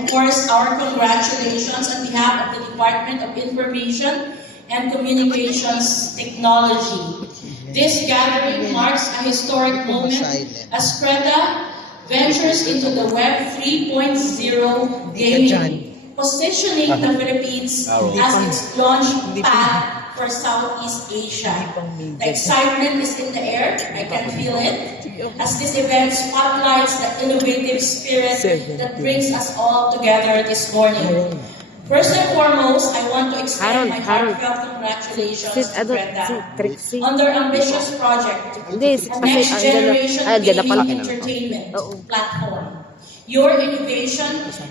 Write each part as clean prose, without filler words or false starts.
of course, our congratulations on behalf of the Department of Information and Communications Technology. This gathering marks a historic moment as Creta ventures into the Web 3.0 gaming, positioning the Philippines as its launch pad for Southeast Asia. The excitement is in the air, I can feel it, as this event spotlights the innovative spirit that brings us all together this morning. First and foremost, I want to extend my heartfelt congratulations to Creta on their ambitious project, a next-generation gaming entertainment platform. Your innovation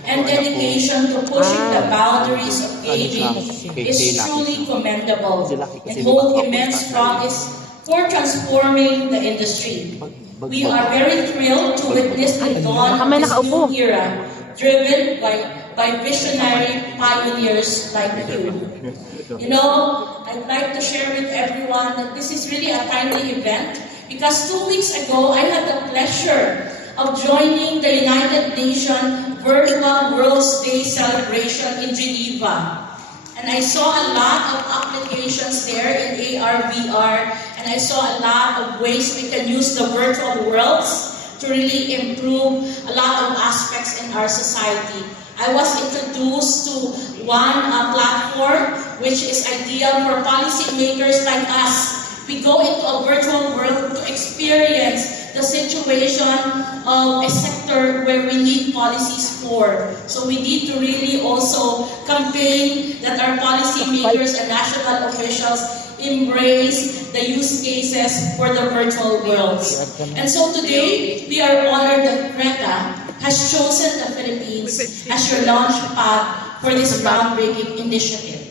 and dedication to pushing the boundaries of gaming is truly commendable and hold immense promise for transforming the industry. We are very thrilled to witness the dawn of this new era, driven by visionary pioneers like you. You know, I'd like to share with everyone that this is really a timely event because 2 weeks ago, I had the pleasure of joining the United Nations Virtual World's Day celebration in Geneva. And I saw a lot of applications there in AR, VR, and I saw a lot of ways we can use the virtual worlds to really improve a lot of aspects in our society. I was introduced to one platform which is ideal for policymakers like us. We go into a virtual world to experience the situation of a sector where we need policies for. So we need to really also campaign that our policymakers and national officials embrace the use cases for the virtual worlds. And so today, we are honored that Creta has chosen the Philippines as your launch pad for this groundbreaking initiative.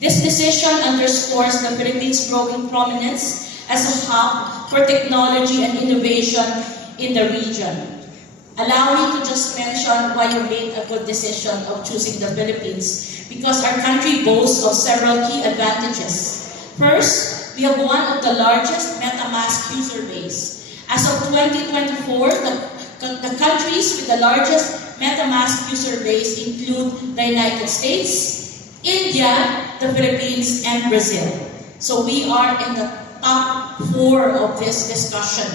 This decision underscores the Philippines' growing prominence as a hub for technology and innovation in the region. Allow me to just mention why you made a good decision of choosing the Philippines, because our country boasts of several key advantages. First, we have one of the largest MetaMask user base. As of 2024, the countries with the largest MetaMask user base include the United States, India, the Philippines, and Brazil. So we are in the top 4 of this discussion.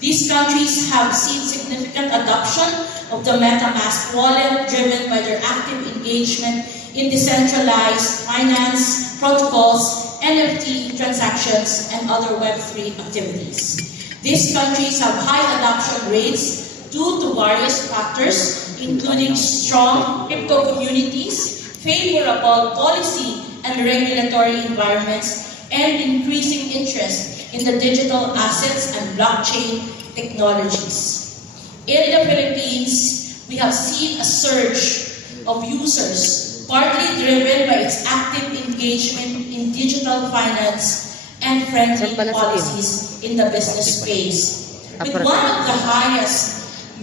These countries have seen significant adoption of the MetaMask wallet driven by their active engagement in decentralized finance, protocols, NFT transactions, and other Web3 activities. These countries have high adoption rates due to various factors, including strong crypto communities, favorable policy and regulatory environments, and increasing interest in the digital assets and blockchain technologies. In the Philippines, we have seen a surge of users, partly driven by its active engagement in digital finance and friendly policies in the business space. With one of the highest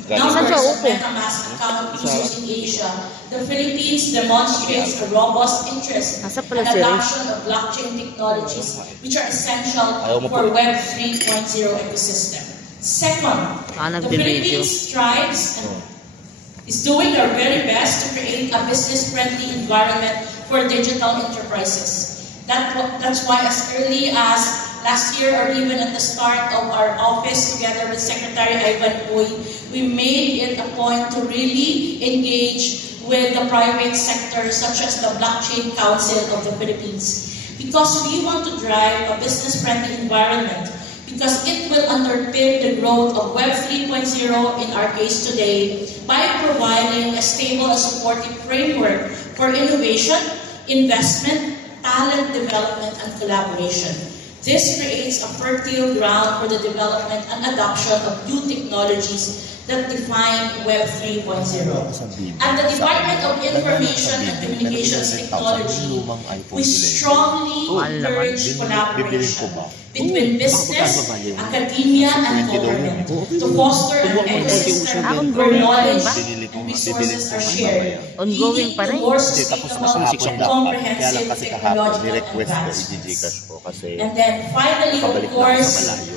numbers of MetaMask account users in Asia, the Philippines demonstrates a robust interest and adoption of blockchain technologies, which are essential for Web 3.0 ecosystem. Second, the Philippines strives and is doing our very best to create a business-friendly environment for digital enterprises. That's why as early as last year or even at the start of our office together with Secretary Ivan Uy, we made it a point to really engage with the private sector such as the Blockchain Council of the Philippines, because we want to drive a business-friendly environment, because it will underpin the growth of Web 3.0 in our case today by providing a stable and supportive framework for innovation, investment, talent development, and collaboration. This creates a fertile ground for the development and adoption of new technologies that define Web 3.0. At the Department of Information and Communications Technology, we strongly encourage collaboration between business, academia, and government to foster an ecosystem where knowledge and resources are shared, leading to more sustainable and comprehensive technological advancements. And then finally, of course,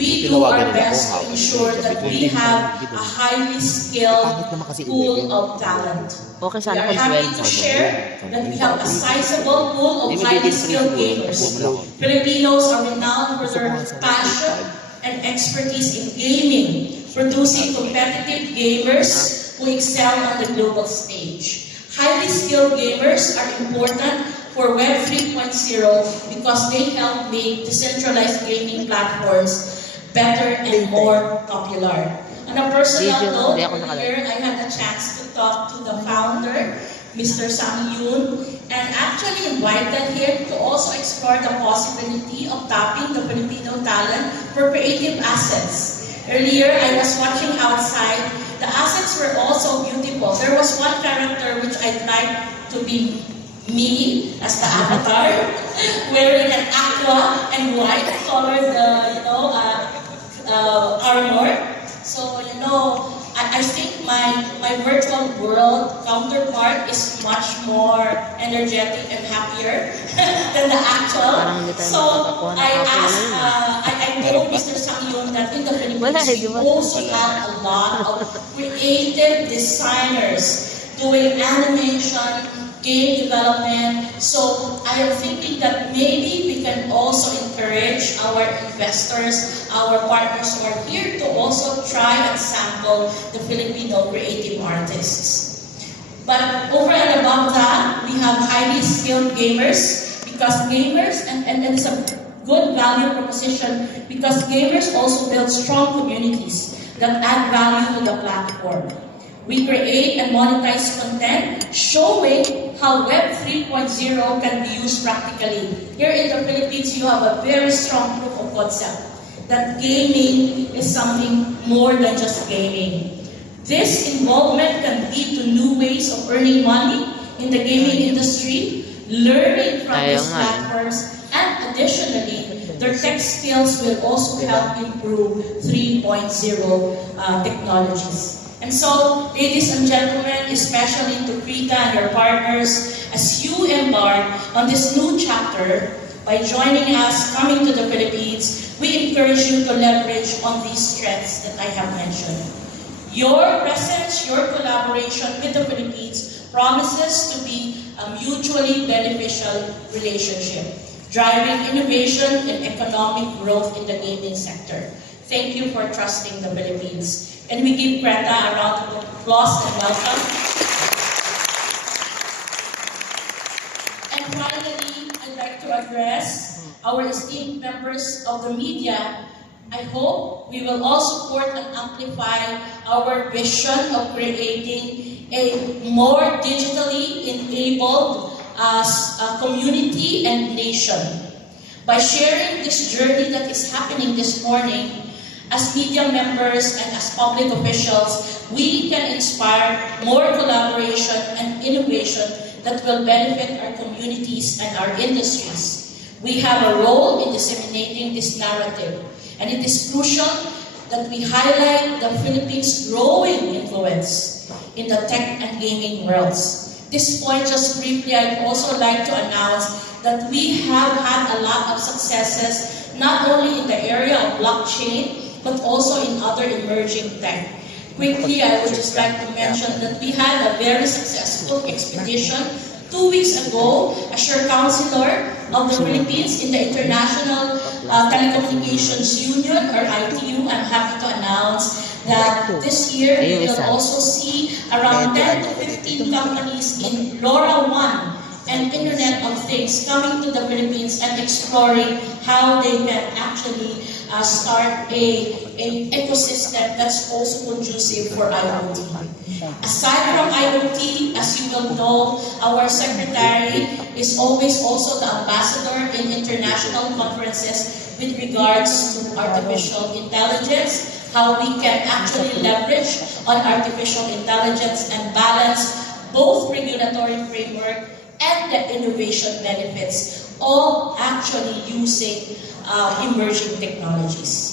we do our best to ensure that we have a highly skilled pool of talent. Okay, We sana are kung happy 12. to share that we have a sizable pool of highly skilled gamers. Filipinos are renowned for their passion and expertise in gaming, producing competitive gamers who excel on the global stage. Highly skilled gamers are important for Web 3.0 because they help make decentralized gaming platforms better and more popular. On a personal note, earlier I had a chance to talk to the founder, Mr. Sang Yoon, and actually invited him to also explore the possibility of tapping the Filipino talent for creative assets. Earlier, I was watching outside. The assets were also beautiful. There was one character which I'd like to be me as the avatar, wearing an aqua and white colored, armor. So, I think my virtual world counterpart is much more energetic and happier than the actual. So, I told Mr. Sang Yoon that in the Philippines, we also have a lot of creative designers doing animation, game development. So I am thinking that maybe we can also encourage our investors, our partners who are here to also try and sample the Filipino creative artists. But over and above that, we have highly skilled gamers because gamers, and it's a good value proposition because gamers also build strong communities that add value to the platform. We create and monetize content showing how Web 3.0 can be used practically. Here in the Philippines, you have a very strong proof of concept that gaming is something more than just gaming. This involvement can lead to new ways of earning money in the gaming industry, learning from these platforms, and additionally, their tech skills will also help improve 3.0 technologies. And so, ladies and gentlemen, especially to Krita and your partners, as you embark on this new chapter, by joining us, coming to the Philippines, we encourage you to leverage on these strengths that I have mentioned. Your presence, your collaboration with the Philippines promises to be a mutually beneficial relationship, driving innovation and economic growth in the gaming sector. Thank you for trusting the Philippines. And we give Greta a round of applause and welcome. And finally, I'd like to address our esteemed members of the media. I hope we will all support and amplify our vision of creating a more digitally enabled community and nation. By sharing this journey that is happening this morning, as media members and as public officials, we can inspire more collaboration and innovation that will benefit our communities and our industries. We have a role in disseminating this narrative, and it is crucial that we highlight the Philippines' growing influence in the tech and gaming worlds. This point, just briefly, I'd also like to announce that we have had a lot of successes, not only in the area of blockchain, but also in other emerging tech. Quickly, I would just like to mention that we had a very successful expedition 2 weeks ago as your counselor of the Philippines in the International Telecommunications Union, or ITU. I'm happy to announce that this year we will also see around 10 to 15 companies in LoRaWAN and Internet of Things coming to the Philippines and exploring how they can actually start an ecosystem that's also conducive for IoT. Aside from IoT, as you will know, our secretary is always also the ambassador in international conferences with regards to artificial intelligence, how we can actually leverage on artificial intelligence and balance both regulatory framework and the innovation benefits, all actually using emerging technologies.